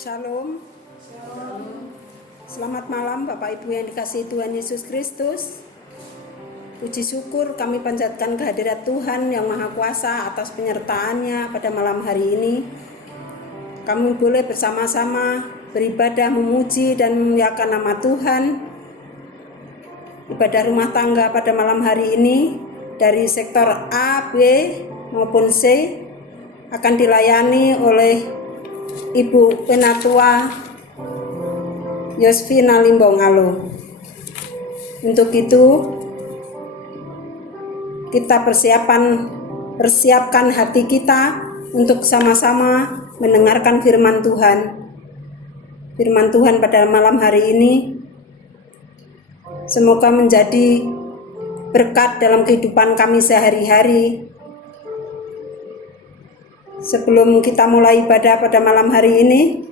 Shalom. Selamat malam Bapak Ibu yang dikasihi Tuhan Yesus Kristus. Puji syukur kami panjatkan kehadirat Tuhan yang Maha Kuasa atas penyertaannya pada malam hari ini. Kami boleh bersama-sama beribadah, memuji dan memuliakan nama Tuhan. Ibadah rumah tangga pada malam hari ini dari sektor A, B maupun C akan dilayani oleh Ibu Penatua Yosvina Limbongalo. Untuk itu kita persiapkan hati kita untuk sama-sama mendengarkan firman Tuhan. Firman Tuhan pada malam hari ini semoga menjadi berkat dalam kehidupan kami sehari-hari. Sebelum kita mulai ibadah pada malam hari ini,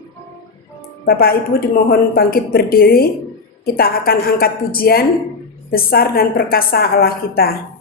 Bapak Ibu dimohon bangkit berdiri. Kita akan angkat pujian besar dan perkasa Allah kita.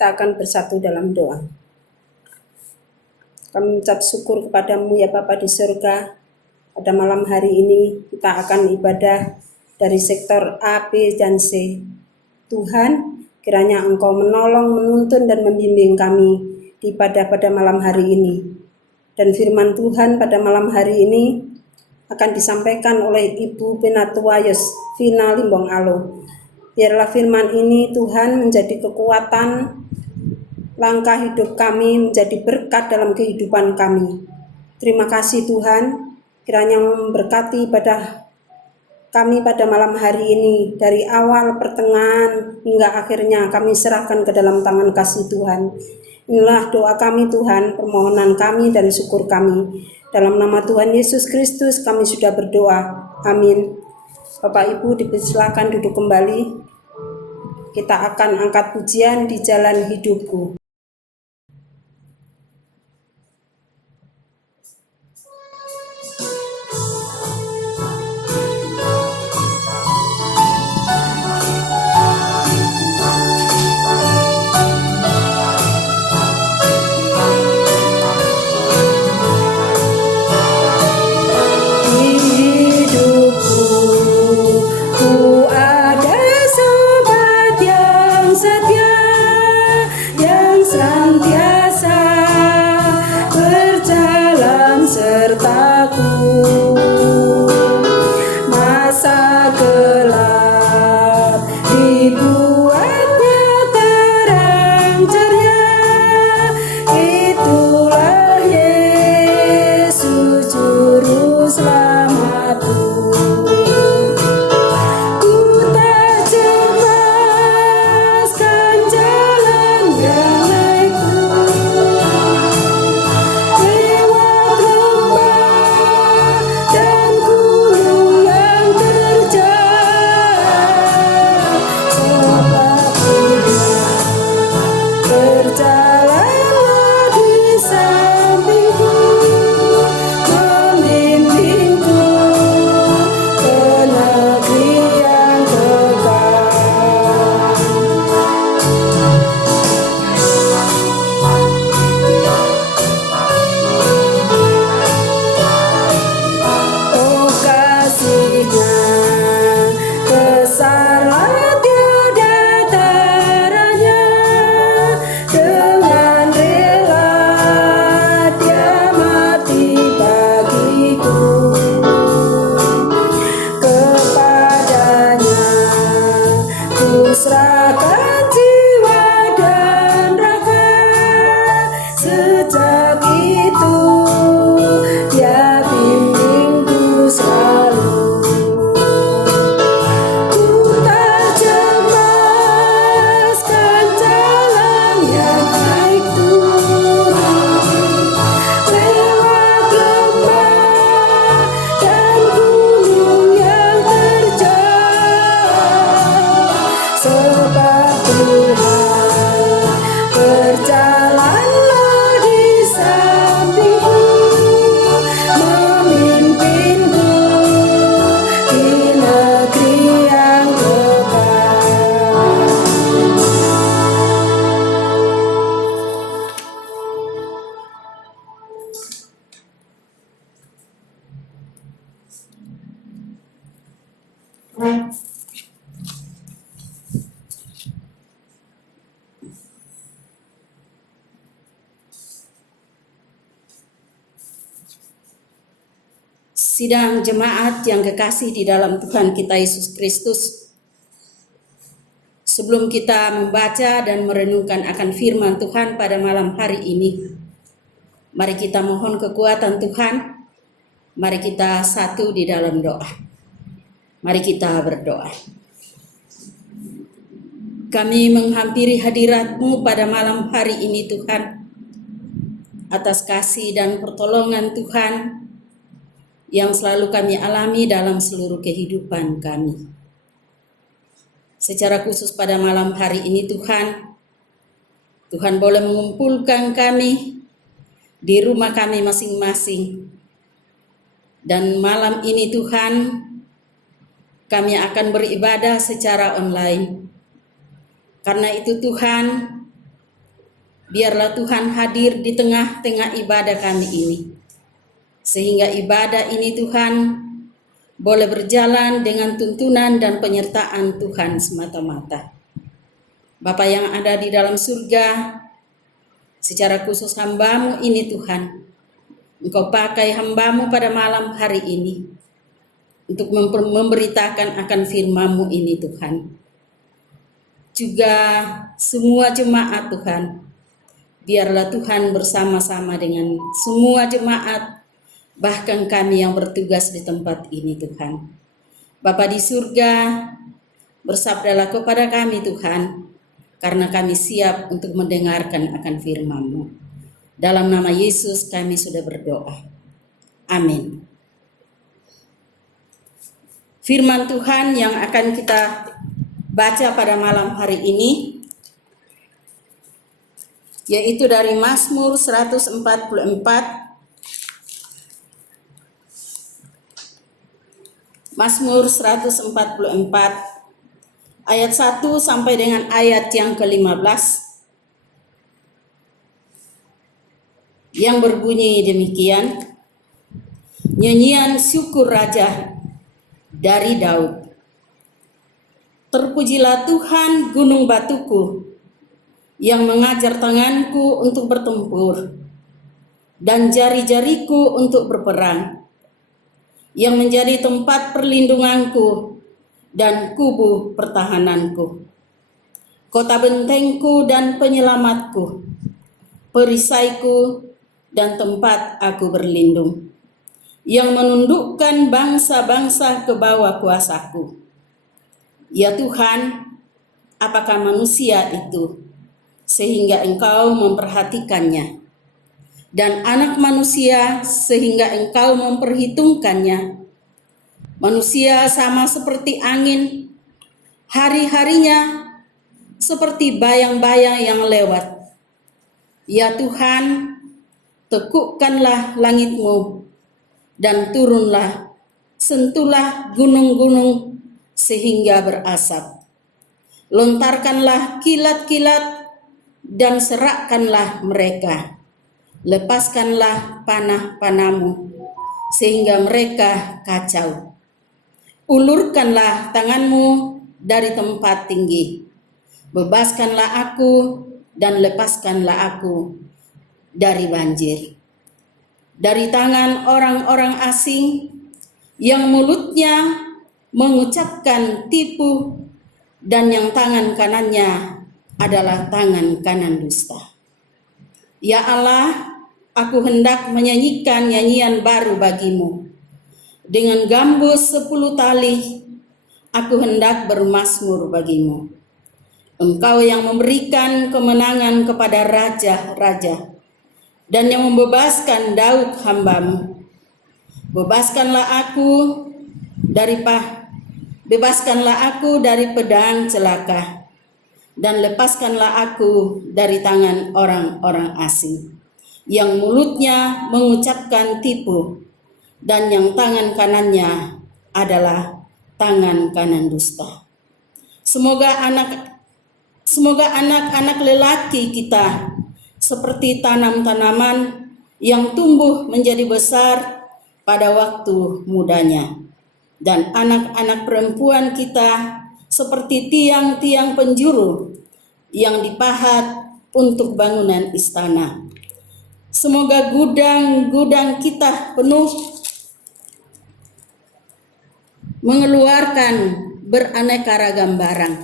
Kita akan bersatu dalam doa. Kami mengucap syukur kepadamu ya Bapa di surga. Pada malam hari ini kita akan ibadah dari sektor A, B, dan C. Tuhan, kiranya Engkau menolong, menuntun, dan membimbing kami di ibadah pada malam hari ini. Dan firman Tuhan pada malam hari ini akan disampaikan oleh Ibu Penatua Yosvina Limbongalo. Biarlah firman ini Tuhan menjadi kekuatan langkah hidup kami, menjadi berkat dalam kehidupan kami. Terima kasih Tuhan, kiranya memberkati ibadah kami pada malam hari ini. Dari awal, pertengahan, hingga akhirnya kami serahkan ke dalam tangan kasih Tuhan. Inilah doa kami Tuhan, permohonan kami dan syukur kami. Dalam nama Tuhan Yesus Kristus kami sudah berdoa. Amin. Bapak Ibu dipersilakan duduk kembali. Kita akan angkat pujian di jalan hidupku. Ada sobat yang setia, yang Sidang jemaat yang kekasih di dalam Tuhan kita Yesus Kristus, sebelum kita membaca dan merenungkan akan firman Tuhan pada malam hari ini, mari kita mohon kekuatan Tuhan, mari kita satu di dalam doa. Mari kita berdoa. Kami menghampiri hadirat-Mu pada malam hari ini Tuhan, atas kasih dan pertolongan Tuhan yang selalu kami alami dalam seluruh kehidupan kami. Secara khusus pada malam hari ini Tuhan boleh mengumpulkan kami di rumah kami masing-masing. Dan malam ini Tuhan, kami akan beribadah secara online. Karena itu Tuhan, biarlah Tuhan hadir di tengah-tengah ibadah kami ini. Sehingga ibadah ini Tuhan boleh berjalan dengan tuntunan dan penyertaan Tuhan semata-mata. Bapa yang ada di dalam surga, secara khusus hamba-Mu ini Tuhan, Engkau pakai hamba-Mu pada malam hari ini untuk memberitakan akan firman-Mu ini Tuhan. Juga semua jemaat Tuhan, biarlah Tuhan bersama-sama dengan semua jemaat, bahkan kami yang bertugas di tempat ini Tuhan. Bapa di surga, bersabdalah kepada kami Tuhan, karena kami siap untuk mendengarkan akan firman-Mu. Dalam nama Yesus kami sudah berdoa. Amin. Firman Tuhan yang akan kita baca pada malam hari ini, yaitu dari Mazmur 144, Mazmur 144 ayat 1 sampai dengan ayat yang ke-15 yang berbunyi demikian. Nyanyian syukur Raja dari Daud. Terpujilah Tuhan gunung batuku, yang mengajar tanganku untuk bertempur dan jari-jariku untuk berperang, yang menjadi tempat perlindunganku dan kubu pertahananku, kota bentengku dan penyelamatku, perisaiku dan tempat aku berlindung, yang menundukkan bangsa-bangsa ke bawah kuasaku. Ya Tuhan, apakah manusia itu sehingga Engkau memperhatikannya, dan anak manusia sehingga Engkau memperhitungkannya? Manusia sama seperti angin, hari-harinya seperti bayang-bayang yang lewat. Ya Tuhan, tekukkanlah langit-Mu dan turunlah, sentuhlah gunung-gunung sehingga berasap. Lontarkanlah kilat-kilat dan serakkanlah mereka. Lepaskanlah panah-panah-Mu sehingga mereka kacau. Ulurkanlah tangan-Mu dari tempat tinggi. Bebaskanlah aku dan lepaskanlah aku dari banjir, dari tangan orang-orang asing yang mulutnya mengucapkan tipu dan yang tangan kanannya adalah tangan kanan dusta. Ya Allah, aku hendak menyanyikan nyanyian baru bagi-Mu. Dengan gambus 10 tali, aku hendak bermazmur bagi-Mu. Engkau yang memberikan kemenangan kepada raja-raja dan yang membebaskan Daud hamba-Mu. Bebaskanlah aku dari pedang celaka, dan lepaskanlah aku dari tangan orang-orang asing yang mulutnya mengucapkan tipu dan yang tangan kanannya adalah tangan kanan dusta. Semoga anak-anak lelaki kita seperti tanam-tanaman yang tumbuh menjadi besar pada waktu mudanya. dan anak-anak perempuan kita seperti tiang-tiang penjuru yang dipahat untuk bangunan istana. Semoga gudang-gudang kita penuh mengeluarkan beraneka ragam barang.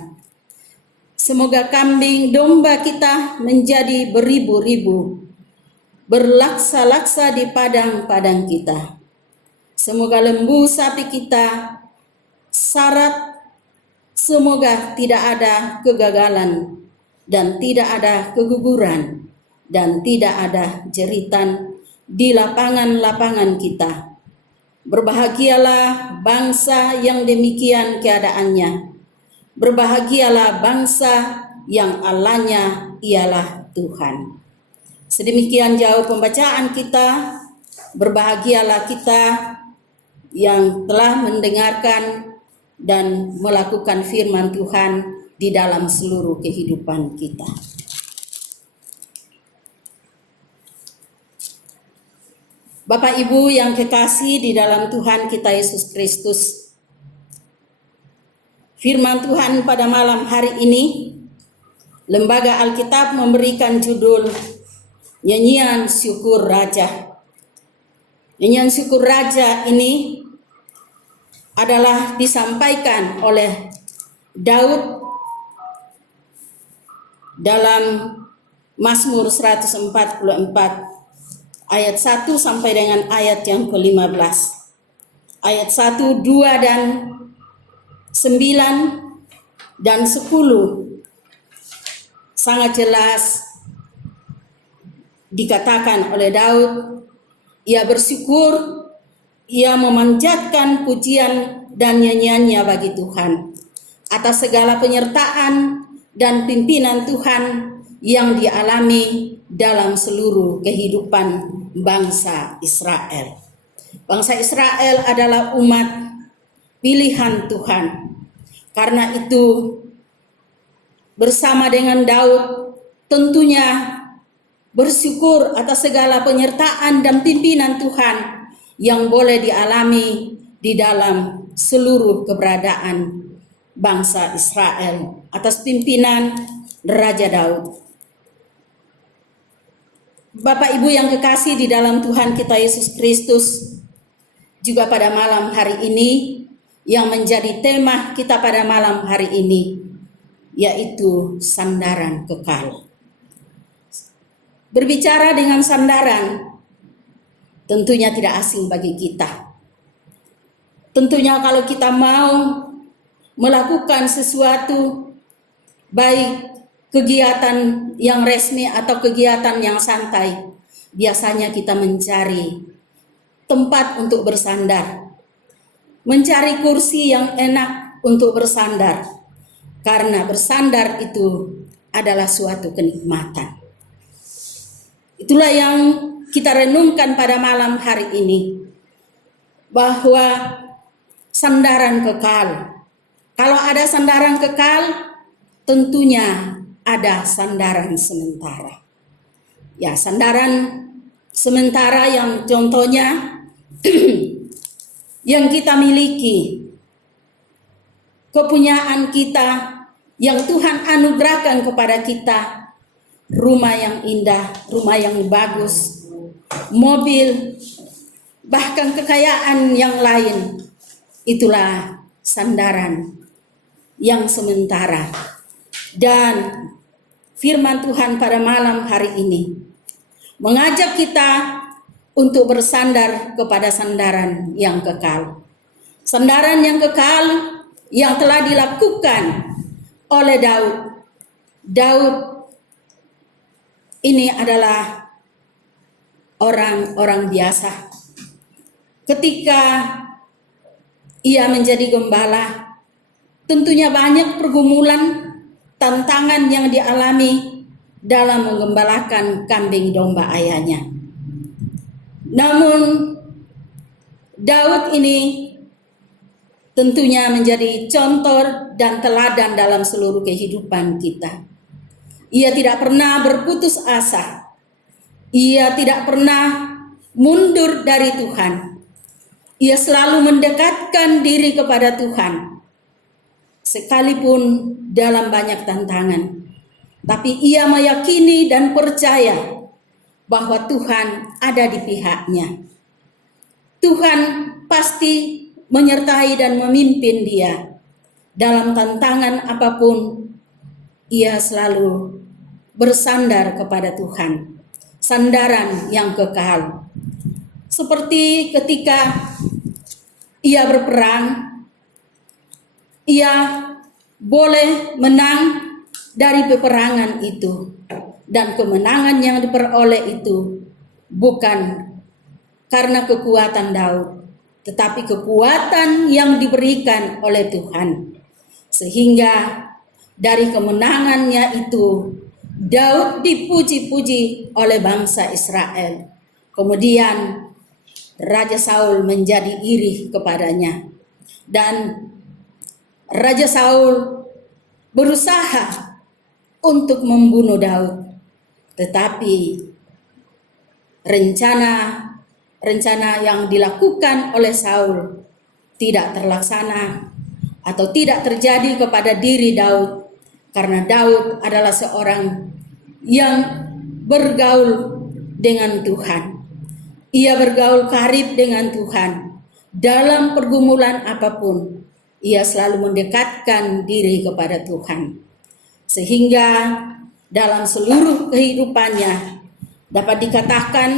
Semoga kambing domba kita menjadi beribu-ribu, berlaksa-laksa di padang-padang kita. Semoga lembu sapi kita syarat, semoga tidak ada kegagalan dan tidak ada keguguran dan tidak ada jeritan di lapangan-lapangan kita. Berbahagialah bangsa yang demikian keadaannya. Berbahagialah bangsa yang Allahnya ialah Tuhan. Sedemikian jauh pembacaan kita. Berbahagialah kita yang telah mendengarkan dan melakukan firman Tuhan di dalam seluruh kehidupan kita. Bapak Ibu yang kekasih di dalam Tuhan kita Yesus Kristus, firman Tuhan pada malam hari ini, Lembaga Alkitab memberikan judul Nyanyian Syukur Raja. Nyanyian Syukur Raja ini adalah disampaikan oleh Daud dalam Mazmur 144 ayat 1 sampai dengan ayat yang ke-15. Ayat 1, 2, dan 9 dan 10 sangat jelas dikatakan oleh Daud, ia bersyukur, ia memanjatkan pujian dan nyanyiannya bagi Tuhan atas segala penyertaan dan pimpinan Tuhan yang dialami dalam seluruh kehidupan bangsa Israel. Bangsa Israel adalah umat pilihan Tuhan. Karena itu bersama dengan Daud tentunya bersyukur atas segala penyertaan dan pimpinan Tuhan yang boleh dialami di dalam seluruh keberadaan bangsa Israel atas pimpinan Raja Daud. Bapak Ibu yang kekasih di dalam Tuhan kita Yesus Kristus, juga pada malam hari ini yang menjadi tema kita pada malam hari ini, yaitu sandaran kekal. Berbicara dengan sandaran tentunya tidak asing bagi kita. Tentunya kalau kita mau melakukan sesuatu, baik kegiatan yang resmi atau kegiatan yang santai, biasanya kita mencari tempat untuk bersandar, mencari kursi yang enak untuk bersandar, karena bersandar itu adalah suatu kenikmatan. Itulah yang kita renungkan pada malam hari ini, bahwa sandaran kekal. Kalau ada sandaran kekal, tentunya ada sandaran sementara. Ya, sandaran sementara yang contohnya yang kita miliki, kepunyaan kita yang Tuhan anugerahkan kepada kita, rumah yang indah, rumah yang bagus, mobil, bahkan kekayaan yang lain, itulah sandaran yang sementara. Dan firman Tuhan pada malam hari ini mengajak kita untuk bersandar kepada sandaran yang kekal. Sandaran yang kekal yang telah dilakukan oleh Daud. Daud ini adalah orang-orang biasa. Ketika ia menjadi gembala, tentunya banyak pergumulan, tantangan yang dialami dalam menggembalakan kambing domba ayahnya. Namun Daud ini tentunya menjadi contoh dan teladan dalam seluruh kehidupan kita. Ia tidak pernah berputus asa. Ia tidak pernah mundur dari Tuhan. Ia selalu mendekatkan diri kepada Tuhan, sekalipun dalam banyak tantangan. Tapi ia meyakini dan percaya bahwa Tuhan ada di pihaknya. Tuhan pasti menyertai dan memimpin dia. Dalam tantangan apapun, ia selalu bersandar kepada Tuhan. Sandaran yang kekal. Seperti ketika ia berperang, ia boleh menang dari peperangan itu. Dan kemenangan yang diperoleh itu bukan karena kekuatan Daud, tetapi kekuatan yang diberikan oleh Tuhan. Sehingga dari kemenangannya itu, Daud dipuji-puji oleh bangsa Israel. Kemudian Raja Saul menjadi iri kepadanya. Dan Raja Saul berusaha untuk membunuh Daud. Tetapi rencana yang dilakukan oleh Saul tidak terlaksana atau tidak terjadi kepada diri Daud, karena Daud adalah seorang yang bergaul dengan Tuhan. Ia bergaul karib dengan Tuhan. Dalam pergumulan apapun, ia selalu mendekatkan diri kepada Tuhan. Sehingga dalam seluruh kehidupannya dapat dikatakan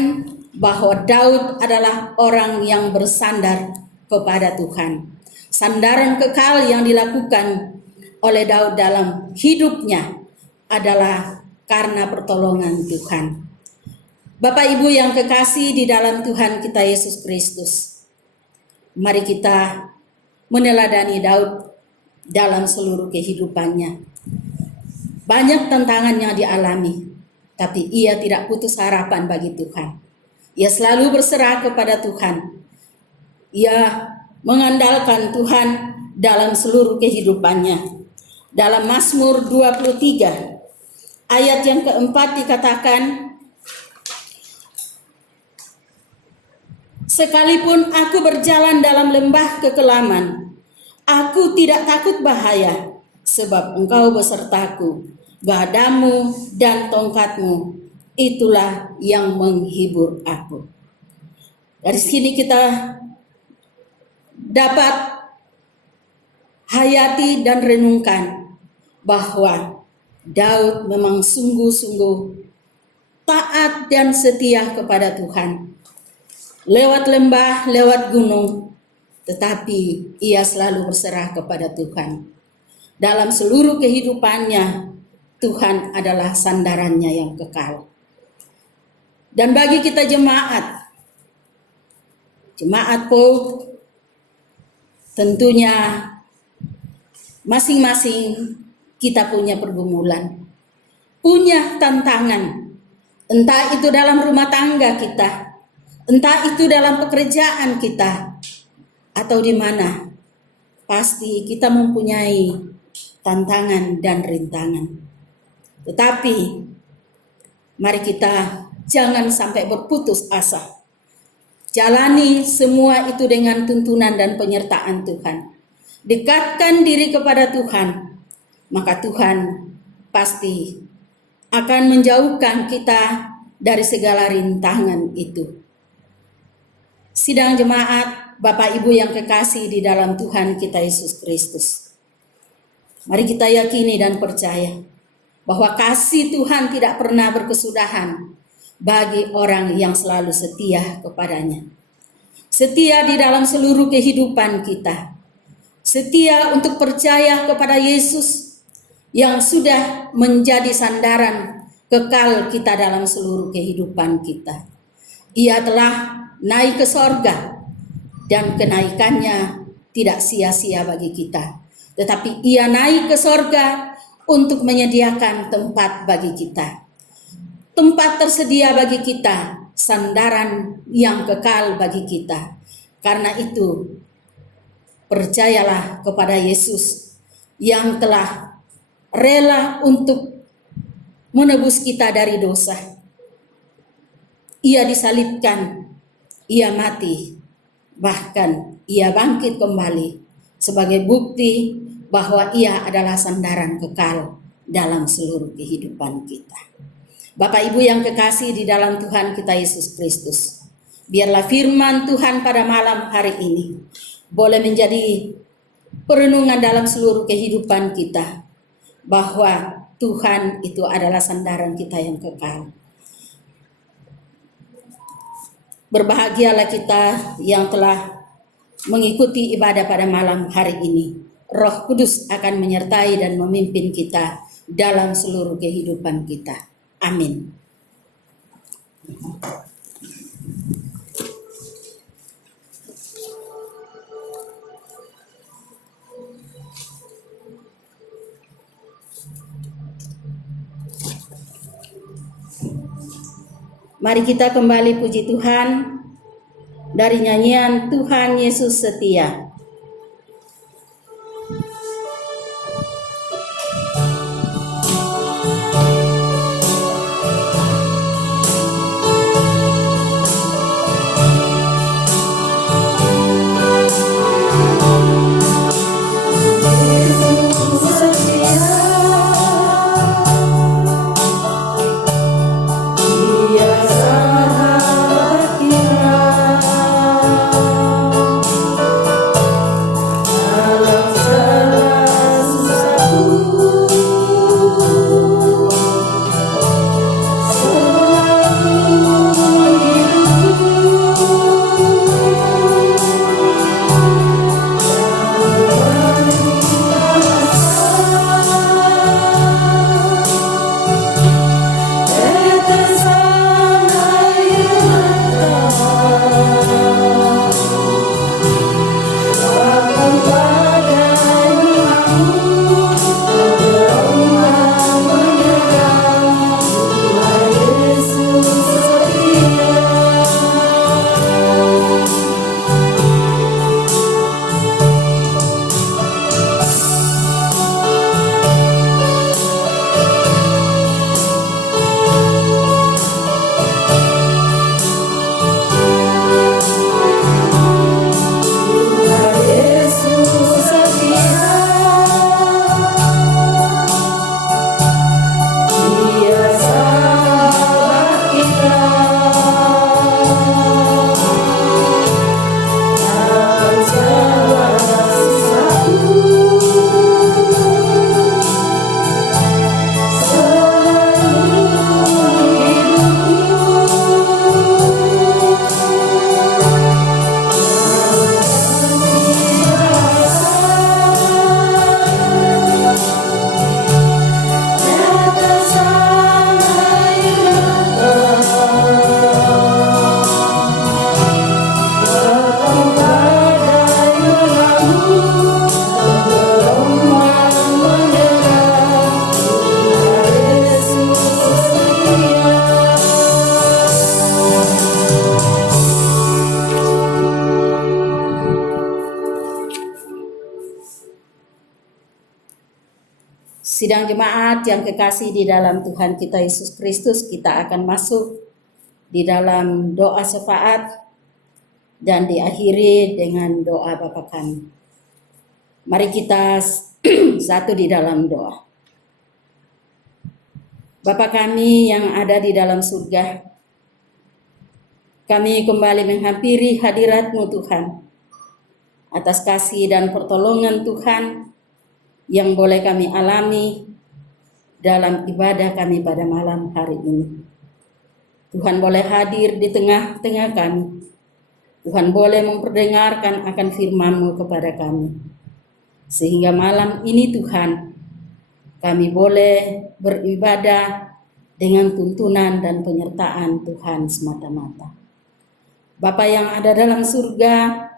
bahwa Daud adalah orang yang bersandar kepada Tuhan. Sandaran kekal yang dilakukan oleh Daud dalam hidupnya adalah karena pertolongan Tuhan. Bapak Ibu yang kekasih di dalam Tuhan kita Yesus Kristus, mari kita meneladani Daud dalam seluruh kehidupannya. Banyak tantangan yang dialami, tapi ia tidak putus harapan bagi Tuhan. Ia selalu berserah kepada Tuhan. Ia mengandalkan Tuhan dalam seluruh kehidupannya. Dalam Mazmur 23, ayat yang keempat dikatakan, sekalipun aku berjalan dalam lembah kekelaman, aku tidak takut bahaya, sebab Engkau besertaku. Gadamu dan tongkatmu, itulah yang menghibur aku. Dari sini kita dapat hayati dan renungkan bahwa Daud memang sungguh-sungguh taat dan setia kepada Tuhan. Lewat lembah, lewat gunung, tetapi ia selalu berserah kepada Tuhan. Dalam seluruh kehidupannya, Tuhan adalah sandarannya yang kekal. Dan bagi kita jemaat POG, tentunya masing-masing kita punya pergumulan, punya tantangan, entah itu dalam rumah tangga kita, entah itu dalam pekerjaan kita, atau di mana, pasti kita mempunyai tantangan dan rintangan. Tetapi mari kita jangan sampai berputus asa. Jalani semua itu dengan tuntunan dan penyertaan Tuhan. Dekatkan diri kepada Tuhan, maka Tuhan pasti akan menjauhkan kita dari segala rintangan itu. Sidang jemaat, Bapak Ibu yang kekasih di dalam Tuhan kita Yesus Kristus, mari kita yakini dan percaya bahwa kasih Tuhan tidak pernah berkesudahan bagi orang yang selalu setia kepadanya. Setia di dalam seluruh kehidupan kita. Setia untuk percaya kepada Yesus yang sudah menjadi sandaran kekal kita dalam seluruh kehidupan kita. Ia telah naik ke sorga dan kenaikannya tidak sia-sia bagi kita. Tetapi ia naik ke sorga untuk menyediakan tempat bagi kita. Tempat tersedia bagi kita, sandaran yang kekal bagi kita. Karena itu, percayalah kepada Yesus yang telah rela untuk menebus kita dari dosa. Ia disalibkan, ia mati, Bahkan ia bangkit kembali sebagai bukti bahwa ia adalah sandaran kekal dalam seluruh kehidupan kita. Bapak Ibu yang kekasih di dalam Tuhan kita Yesus Kristus, biarlah firman Tuhan pada malam hari ini boleh menjadi perenungan dalam seluruh kehidupan kita, bahwa Tuhan itu adalah sandaran kita yang kekal. Berbahagialah kita yang telah mengikuti ibadah pada malam hari ini. Roh Kudus akan menyertai dan memimpin kita dalam seluruh kehidupan kita. Amin. Mari kita kembali puji Tuhan dari nyanyian Tuhan Yesus Setia. Sidang jemaat yang kekasih di dalam Tuhan kita Yesus Kristus, kita akan masuk di dalam doa syafaat dan diakhiri dengan doa Bapa kami. Mari kita satu di dalam doa. Bapa kami yang ada di dalam surga, kami kembali menghampiri hadirat-Mu Tuhan, atas kasih dan pertolongan Tuhan yang boleh kami alami dalam ibadah kami pada malam hari ini. Tuhan boleh hadir di tengah-tengah kami. Tuhan boleh memperdengarkan akan firman-Mu kepada kami. Sehingga malam ini Tuhan, kami boleh beribadah dengan tuntunan dan penyertaan Tuhan semata-mata. Bapa yang ada dalam surga,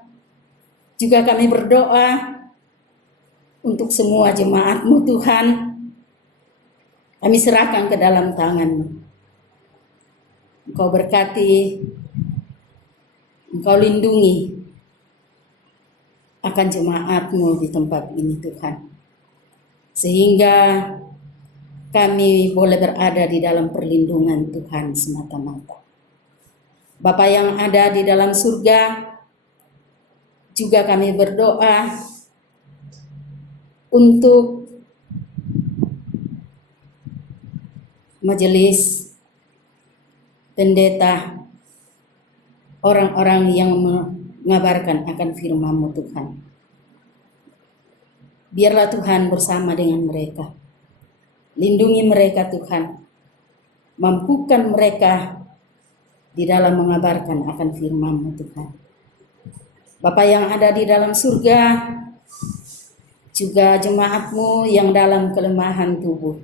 juga kami berdoa untuk semua jemaat-Mu Tuhan, kami serahkan ke dalam tangan-Mu. Engkau berkati, Engkau lindungi akan jemaat-Mu di tempat ini Tuhan. Sehingga kami boleh berada di dalam perlindungan Tuhan semata-mata. Bapa yang ada di dalam surga, Juga kami berdoa untuk majelis pendeta, orang-orang yang mengabarkan akan firman-Mu Tuhan. Biarlah Tuhan bersama dengan mereka. Lindungi mereka Tuhan. Mampukan mereka di dalam mengabarkan akan firman-Mu Tuhan. Bapa yang ada di dalam surga, juga jemaat-Mu yang dalam kelemahan tubuh,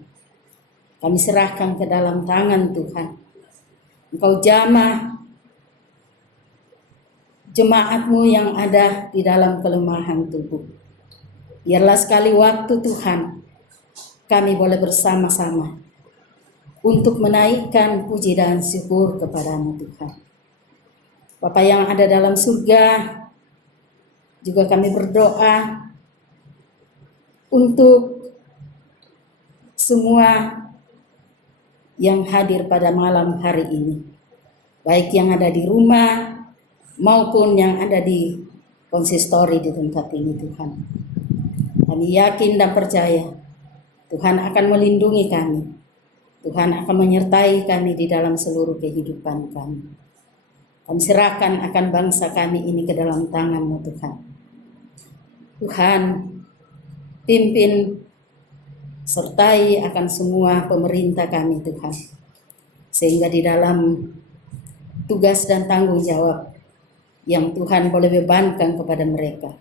kami serahkan ke dalam tangan Tuhan. Engkau jamah jemaat-Mu yang ada di dalam kelemahan tubuh. Biarlah sekali waktu Tuhan, kami boleh bersama-sama untuk menaikkan puji dan syukur kepada-Mu Tuhan. Bapa yang ada dalam surga, juga kami berdoa untuk semua yang hadir pada malam hari ini, baik yang ada di rumah maupun yang ada di konsistori di tempat ini Tuhan. Kami yakin dan percaya Tuhan akan melindungi kami. Tuhan akan menyertai kami di dalam seluruh kehidupan kami. Kami serahkan akan bangsa kami ini ke dalam tangan-Mu Tuhan. Tuhan, pimpin sertai akan semua pemerintah kami Tuhan. Sehingga di dalam tugas dan tanggung jawab yang Tuhan boleh bebankan kepada mereka,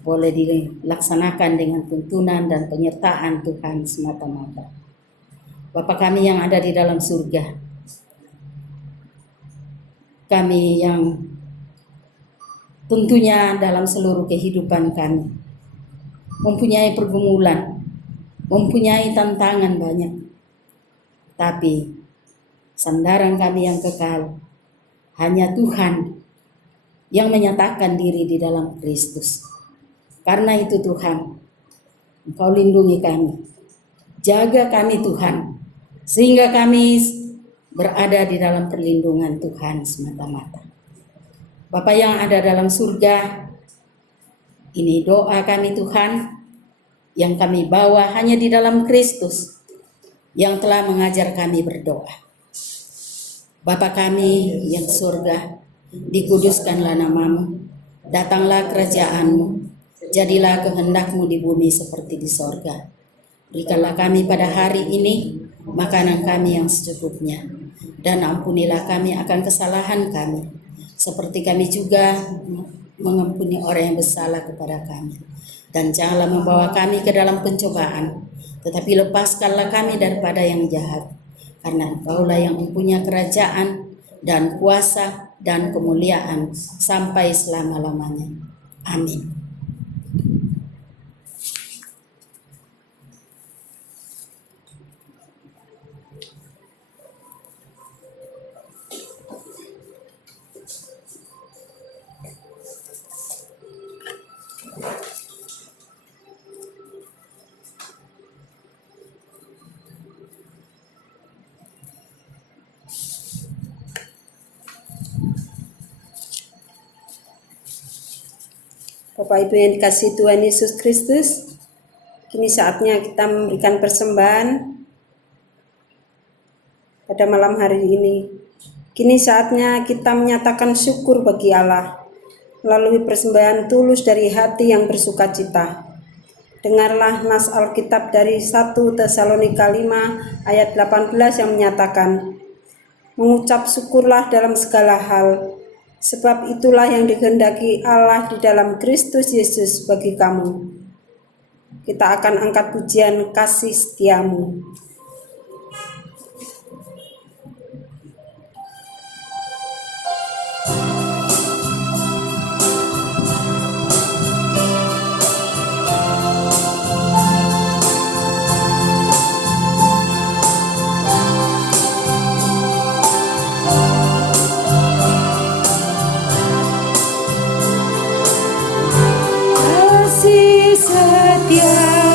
boleh dilaksanakan dengan tuntunan dan penyertaan Tuhan semata-mata. Bapa kami yang ada di dalam surga, kami yang tentunya dalam seluruh kehidupan kami mempunyai pergumulan, mempunyai tantangan banyak, tapi sandaran kami yang kekal hanya Tuhan yang menyatakan diri di dalam Kristus. Karena itu Tuhan, Engkau lindungi kami, jaga kami Tuhan, sehingga kami berada di dalam perlindungan Tuhan semata-mata. Bapa yang ada dalam surga, ini doa kami Tuhan, yang kami bawa hanya di dalam Kristus, yang telah mengajar kami berdoa. Bapa kami yang surga, dikuduskanlah nama-Mu, datanglah kerajaan-Mu, jadilah kehendak-Mu di bumi seperti di sorga. Berikanlah kami pada hari ini makanan kami yang secukupnya, dan ampunilah kami akan kesalahan kami, seperti kami juga mengampuni orang yang bersalah kepada kami. Dan janganlah membawa kami ke dalam pencobaan, tetapi lepaskanlah kami daripada yang jahat. Karena Engkaulah yang mempunyai kerajaan dan kuasa dan kemuliaan sampai selama-lamanya. Amin. Bapak Ibu yang dikasihi Tuhan Yesus Kristus, kini saatnya kita memberikan persembahan pada malam hari ini. Kini saatnya kita menyatakan syukur bagi Allah melalui persembahan tulus dari hati yang bersukacita. Dengarlah nas Alkitab dari 1 Tesalonika 5 ayat 18 yang menyatakan, mengucap syukurlah dalam segala hal, sebab itulah yang dikehendaki Allah di dalam Kristus Yesus bagi kamu. Kita akan angkat pujian kasih setiamu. Kasih setiamu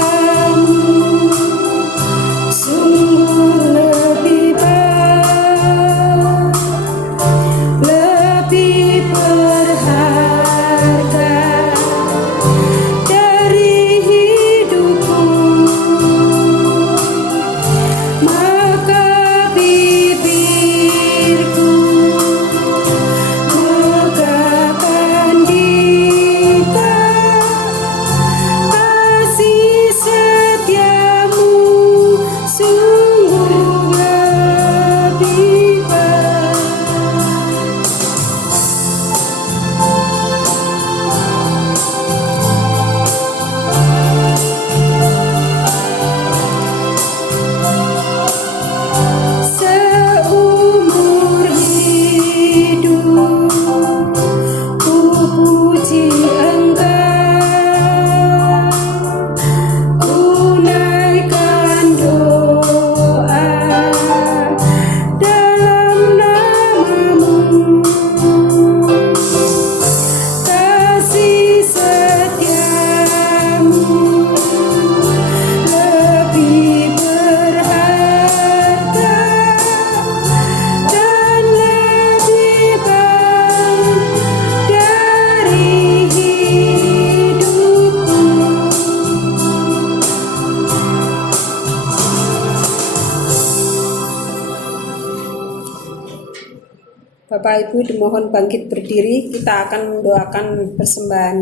Bapak Ibu dimohon bangkit berdiri, kita akan mendoakan persembahan.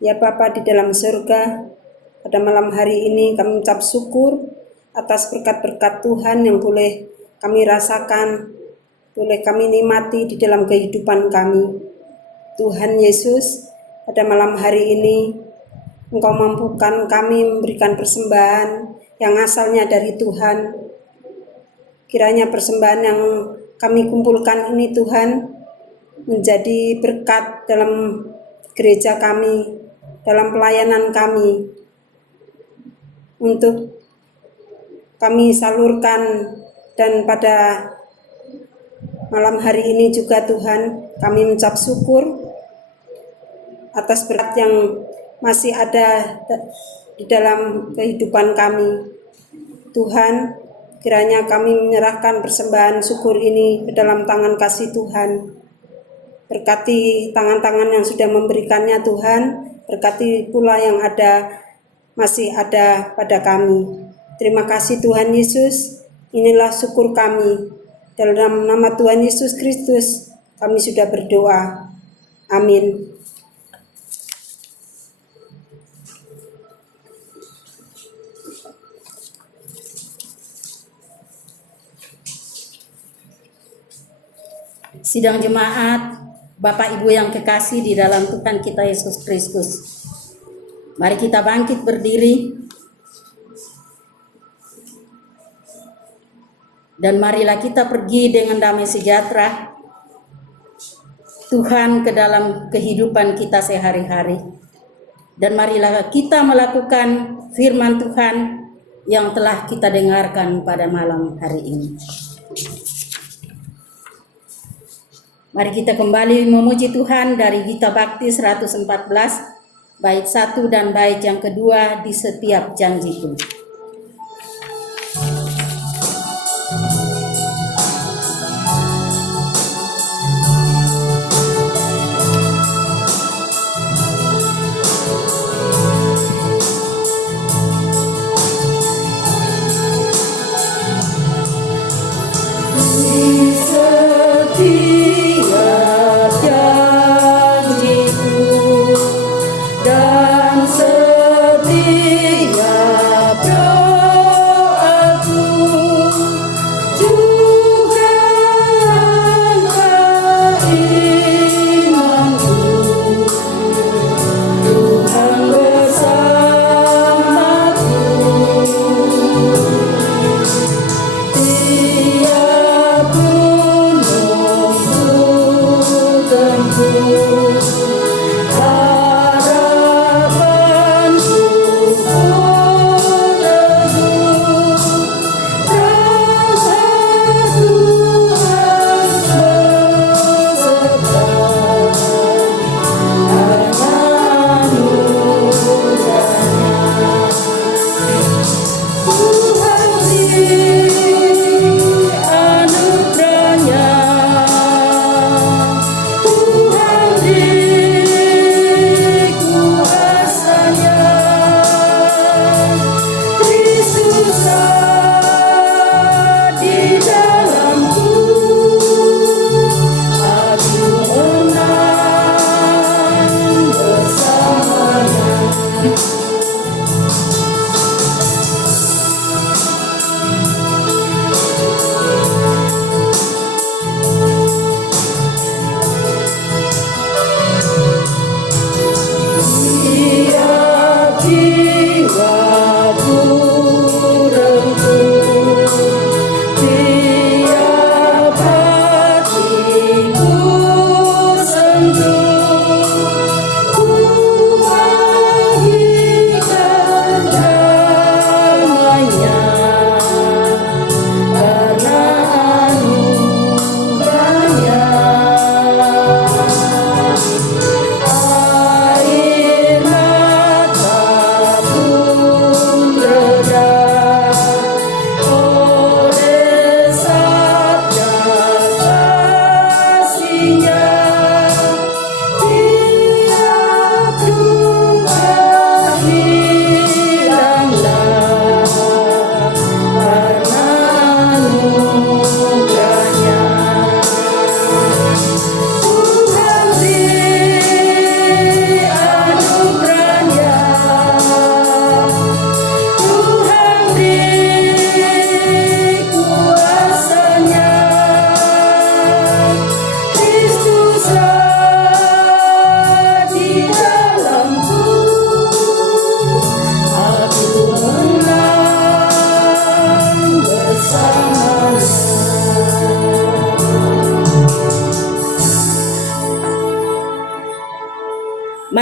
Ya Bapa di dalam surga, pada malam hari ini kami mengucap syukur atas berkat-berkat Tuhan yang boleh kami rasakan, boleh kami nikmati di dalam kehidupan kami. Tuhan Yesus, pada malam hari ini Engkau mampukan kami memberikan persembahan yang asalnya dari Tuhan. Kiranya persembahan yang kami kumpulkan ini Tuhan menjadi berkat dalam gereja kami, dalam pelayanan kami, untuk kami salurkan. Dan pada malam hari ini juga Tuhan, kami mengucap syukur atas berkat yang masih ada di dalam kehidupan kami. Tuhan, kiranya kami menyerahkan persembahan syukur ini ke dalam tangan kasih Tuhan. Berkati tangan-tangan yang sudah memberikannya Tuhan, berkati pula yang masih ada pada kami. Terima kasih Tuhan Yesus, inilah syukur kami. Dalam nama Tuhan Yesus Kristus kami sudah berdoa. Amin. Sidang jemaat, Bapak Ibu yang kekasih di dalam Tuhan kita Yesus Kristus. Mari kita bangkit berdiri. Dan marilah kita pergi dengan damai sejahtera Tuhan ke dalam kehidupan kita sehari-hari. Dan marilah kita melakukan firman Tuhan yang telah kita dengarkan pada malam hari ini. Mari kita kembali memuji Tuhan dari Gita Bakti 114, bait 1 dan bait yang kedua, di setiap janjiku. Tiap gunung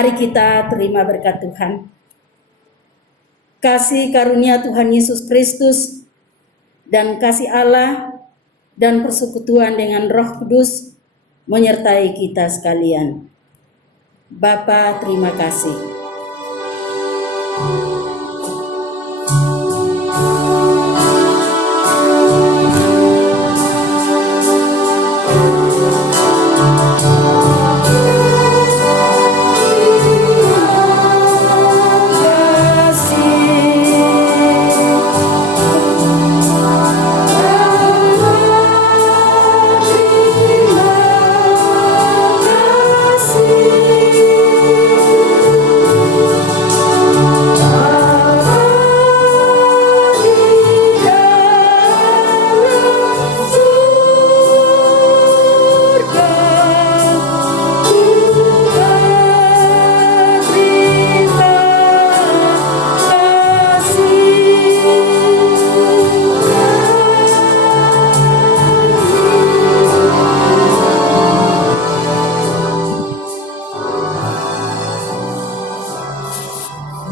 Mari kita terima berkat Tuhan. Kasih karunia Tuhan Yesus Kristus dan kasih Allah dan persekutuan dengan Roh Kudus menyertai kita sekalian. Bapa, terima kasih.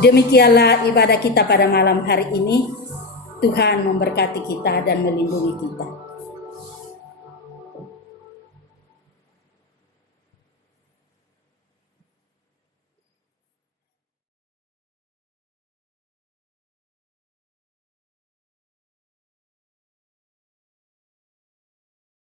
Demikianlah ibadah kita pada malam hari ini. Tuhan memberkati kita dan melindungi kita.